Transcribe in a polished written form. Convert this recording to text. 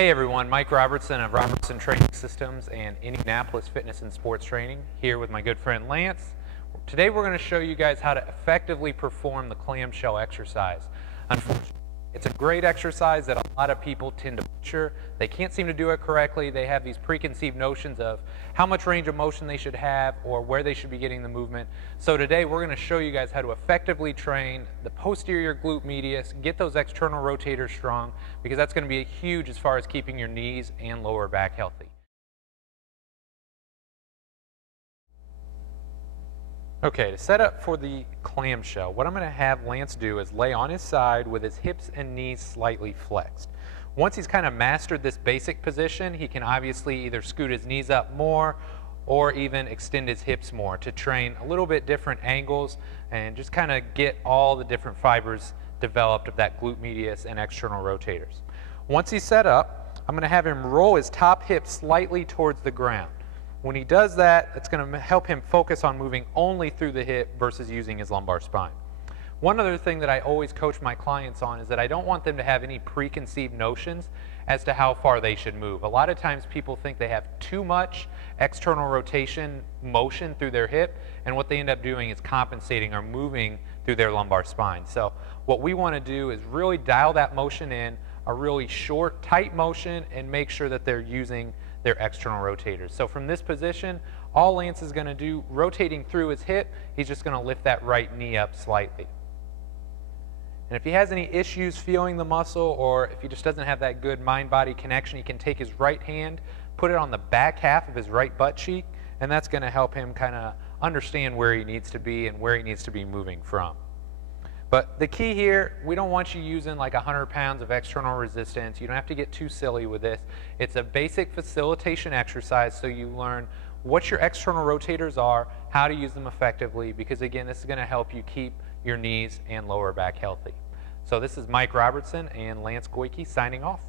Hey everyone, Mike Robertson of Robertson Training Systems and Indianapolis Fitness and Sports Training, here with my good friend Lance. Today we're going to show you guys how to effectively perform the clamshell exercise. Unfortunately, it's a great exercise that a lot of people tend to butcher. They can't seem to do it correctly. They have these preconceived notions of how much range of motion they should have or where they should be getting the movement. So today we're going to show you guys how to effectively train the posterior glute medius, get those external rotators strong, because that's going to be huge as far as keeping your knees and lower back healthy. Okay, to set up for the clamshell, what I'm going to have Lance do is lay on his side with his hips and knees slightly flexed. Once he's kind of mastered this basic position, he can obviously either scoot his knees up more or even extend his hips more to train a little bit different angles and just kind of get all the different fibers developed of that glute medius and external rotators. Once he's set up, I'm going to have him roll his top hip slightly towards the ground. When he does that, it's going to help him focus on moving only through the hip versus using his lumbar spine. One other thing that I always coach my clients on is that I don't want them to have any preconceived notions as to how far they should move. A lot of times people think they have too much external rotation motion through their hip, and what they end up doing is compensating or moving through their lumbar spine. So what we want to do is really dial that motion in, a really short, tight motion, and make sure that they're using their external rotators. So from this position, all Lance is going to do, rotating through his hip, he's just going to lift that right knee up slightly. And if he has any issues feeling the muscle, or if he just doesn't have that good mind-body connection, he can take his right hand, put it on the back half of his right butt cheek, and that's going to help him kind of understand where he needs to be and where he needs to be moving from. But the key here, we don't want you using like 100 pounds of external resistance. You don't have to get too silly with this. It's a basic facilitation exercise, so you learn what your external rotators are, how to use them effectively, because again, this is going to help you keep your knees and lower back healthy. So this is Mike Robertson and Lance Goyke signing off.